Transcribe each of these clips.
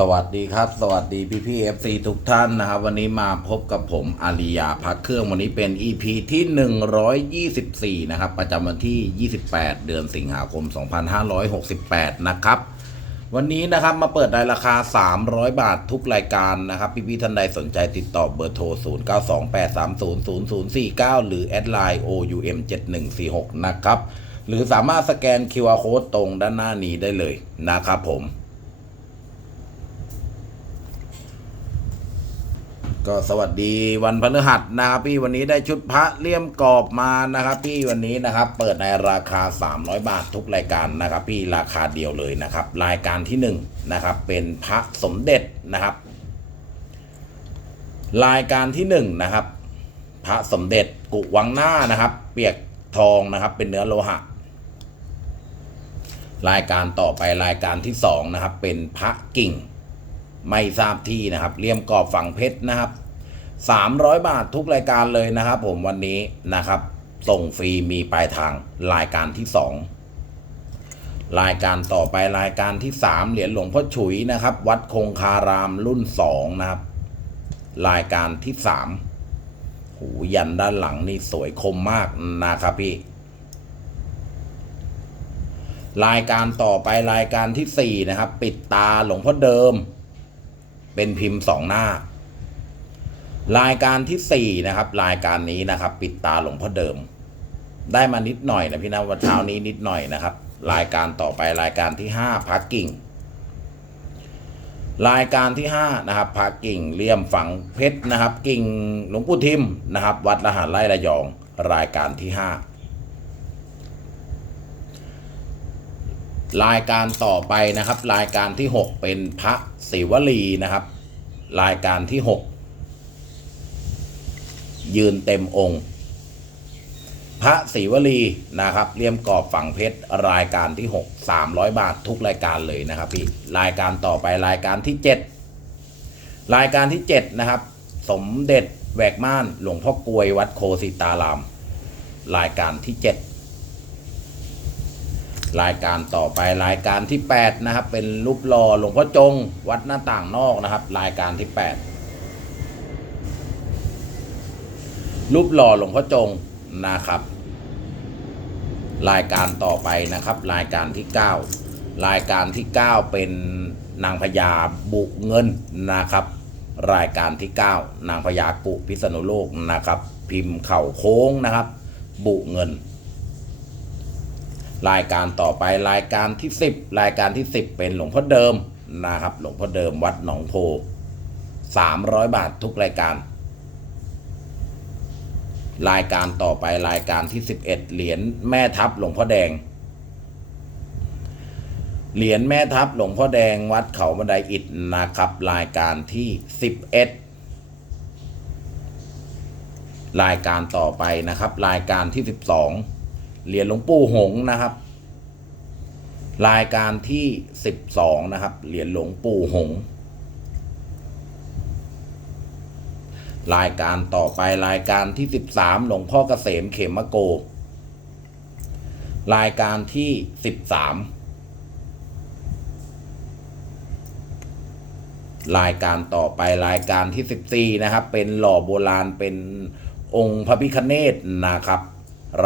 สวัสดีครับ สวัสดีพี่พี่เอฟซีทุกท่านนะครับ วันนี้มาพบกับผมอาริยาพักเครื่องวันนี้เป็น EP ที่ 124 นะครับ ประจำวันที่ 28 เดือนสิงหาคม 2568 นะครับ วันนี้นะครับมาเปิดรายราคา 300 บาททุกรายการนะครับ พี่พี่ท่านใดสนใจติดต่อเบอร์โทร 0928300049 หรือแอดไลน์ OUM7146 นะครับ หรือสามารถสแกน QR Code ตรงด้านหน้านี้ได้เลยนะครับผม ก็สวัสดีวันพฤหัสนะครับพี่วันนี้ได้ชุดพระเลี่ยมกรอบมานะครับ พี่วันนี้นะครับ เปิดในราคา 300 บาททุกรายการนะครับ พี่ราคาเดียวเลยนะครับ รายการที่1นงนะครับ เป็นพระสมเด็จนะครับ รายการที่1นงนะครับ พระสมเด็จกุวังหน้านะครับ เปียกทองนะครับ เป็นเนื้อโลหะ รายการต่อไปรายการที่สองนะครับ เป็นพระกิ่งไม่ทราบที่นะครับเลี่ยมกรอบฝั่งเพชรนะครับ สามร้อยบาททุกรายการเลยนะครับ ผมวันนี้นะครับ ส่งฟรีมีปลายทางรายการที่สองรายการต่อไปรายการที่สามเหรียญหลวงพ่อฉุยนะครับ วัดคงคารามรุ่นสองนะครับ รายการที่สามหูยันด้านหลังนี่สวยคมมากนะครับพี่รายการต่อไปรายการที่สี่นะครับ ปิดตาหลวงพ่อเดิม เป็นพิมพ์สองหน้า รายการที่สี่นะครับ รายการนี้นะครับ ปิดตาหลวงพ่อเดิม ได้มานิดหน่อยนะพี่นะวันเช้านี้นิดหน่อยนะครับ รายการต่อไปรายการที่ห้าพักกิ่ง รายการที่ห้านะครับพักกิ่งเลี่ยมฝังเพชรนะครับ กิ่งหลวงปู่ทิมนะครับ วัดละหารไร่ระยอง รายการที่ห้ารายการต่อไปนะครับ รายการที่ 6 เป็นพระศิวลีนะครับ รายการที่ 6 ยืนเต็มองค์ พระศิวลีนะครับเลี่ยมกรอบฝั่งเพชรรายการที่ 6 300 บาททุกรายการเลยนะครับพี่รายการต่อไปรายการที่ 7 รายการที่ 7 นะครับ สมเด็จแหวกม่านหลวงพ่อกลวยวัดโคสิตาราม รายการที่ 7รายการต่อไปรายการที่ 8 นะครับ เป็นรูปหล่อหลวงพ่อจง วัดหน้าต่างนอกนะครับ รายการที่ 8 รูปหล่อหลวงพ่อจงนะครับ รายการต่อไปนะครับ รายการที่ 9 รายการที่ 9 เป็นนางพญาบุกเงินนะครับ รายการที่ 9 นางพญากุพิษณุโลกนะครับ พิมพ์เข่าโค้งนะครับ บุเงิน รายการต่อไปรายการที่ 10 รายการที่ 10 เป็นหลวงพ่อเดิมนะครับ หลวงพ่อเดิมวัดหนองโพ300 บาททุกรายการ รายการต่อไปรายการที่ 11 เหรียญแม่ทัพหลวงพ่อแดง เหรียญแม่ทัพหลวงพ่อแดงวัดเขาบันไดอิฐนะครับ รายการที่ 11 รายการต่อไปนะครับ รายการที่ 12 เหรียญหลวงปู่หงนะครับ รายการที่สิบสองนะครับ เหรียญหลวงปู่หงส์ รายการต่อไปรายการที่ 13 หลวงพ่อกเกษมเขมโก รายการที่ 13 รายการต่อไปรายการที่ 14 นะครับ เป็นหล่อโบราณเป็นองค์พระพิคเนตนะครับ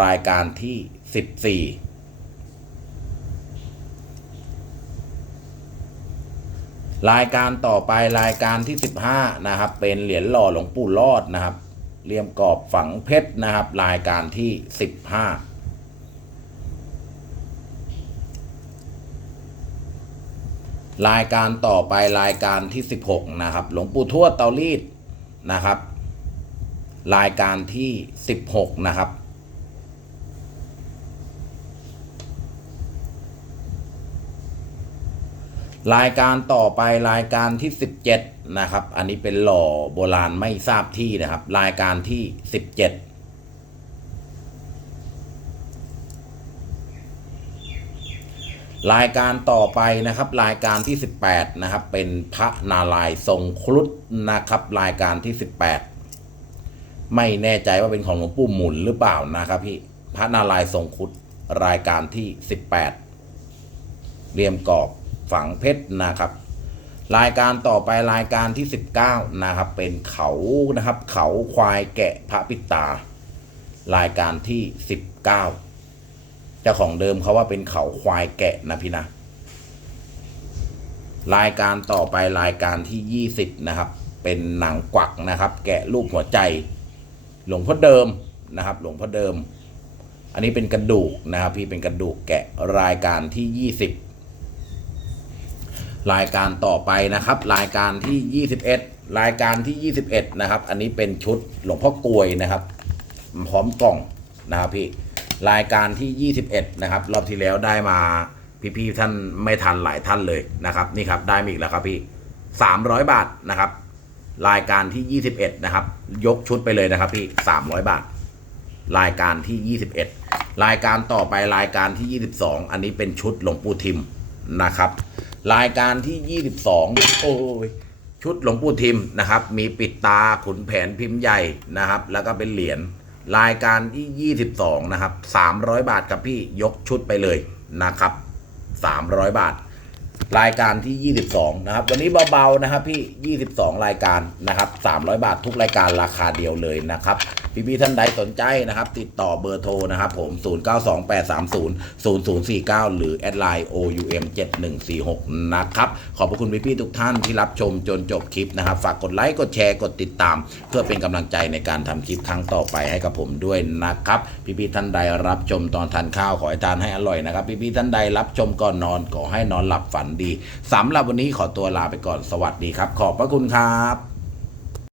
รายการที่ 14 รายการต่อไปรายการที่สิบห้านะครับ เป็นเหรียญหล่อหลวงปู่รอดนะครับเลี่ยมกรอบฝังเพชรนะครับ รายการที่สิบห้ารายการต่อไปรายการที่สิบหกนะครับ หลวงปู่ทวดเตารีดนะครับ รายการที่สิบหกนะครับ รายการต่อไปรายการที่ 17 นะครับ อันนี้เป็นหล่อโบราณไม่ทราบที่นะครับ รายการที่ 17รายการต่อไปนะครับ รายการที่ 18 นะครับ เป็นพระนารายทรงครุฑนะครับ รายการที่ 18 ไม่แน่ใจว่าเป็นของหลวงปู่หมุนหรือเปล่านะครับพี่พระนารายทรงครุฑรายการที่ 18 เรียมกรอบ ฝังเพชรนะครับ รายการต่อไปรายการที่ 19 นะครับ เป็นเขานะครับ เขาควายแกะพระปิตา รายการที่ 19เจ้าของเดิมเขาว่าเป็นเขาควายแกะนะพี่นะรายการต่อไปรายการที่ 20 นะครับ เป็นหนังกวักนะครับ แกะรูปหัวใจ หลวงพ่อเดิมนะครับ หลวงพ่อเดิม อันนี้เป็นกระดูกนะครับ พี่เป็นกระดูกแกะรายการที่ 20 รายการต่อไปนะครับ รายการที่ 21 รายการที่ 21 นะครับ อันนี้เป็นชุดหลวงพ่อกลวยนะครับ พร้อมกล่องนะครับพี่รายการที่ 21 นะครับ รอบที่แล้วได้มาพี่ๆท่านไม่ทันหลายท่านเลยนะครับ นี่ครับได้มาอีกแล้วครับพี่ 300 บาทนะครับ รายการที่ 21 นะครับ ยกชุดไปเลยนะครับพี่ 300 บาท รายการที่ 21 รายการต่อไปรายการที่ 22 อันนี้เป็นชุดหลวงปู่ทิมนะครับ รายการที่ 22 โอ้ยชุดหลวงปู่ทิมนะครับ มีปิดตาขุนแผนพิมพ์ใหญ่นะครับ แล้วก็เป็นเหรียญรายการที่ 22 นะครับ 300 บาทครับพี่ยกชุดไปเลยนะครับ 300 บาท รายการที่ 22 นะครับ วันนี้เบาๆนะครับพี่ 22 รายการนะครับ 300 บาททุกรายการราคาเดียวเลยนะครับ พี่ๆท่านใดสนใจนะครับ ติดต่อเบอร์โทรนะครับ ผม 0928300049 หรือแอดไลน์ OUM 7146นะครับ ขอบพระคุณพี่ๆทุกท่านที่รับชมจนจบคลิปนะครับ ฝากกดไลค์ กดแชร์ กดติดตาม เพื่อเป็นกำลังใจในการทำคลิปครั้งต่อไปให้กับผมด้วยนะครับ พี่ๆท่านใดรับชมตอนทานข้าวขอให้ทานให้อร่อยนะครับ พี่ๆท่านใดรับชมก่อนนอนขอให้นอนหลับฝันดีสำหรับวันนี้ขอตัวลาไปก่อนสวัสดีครับ ขอบพระคุณครับ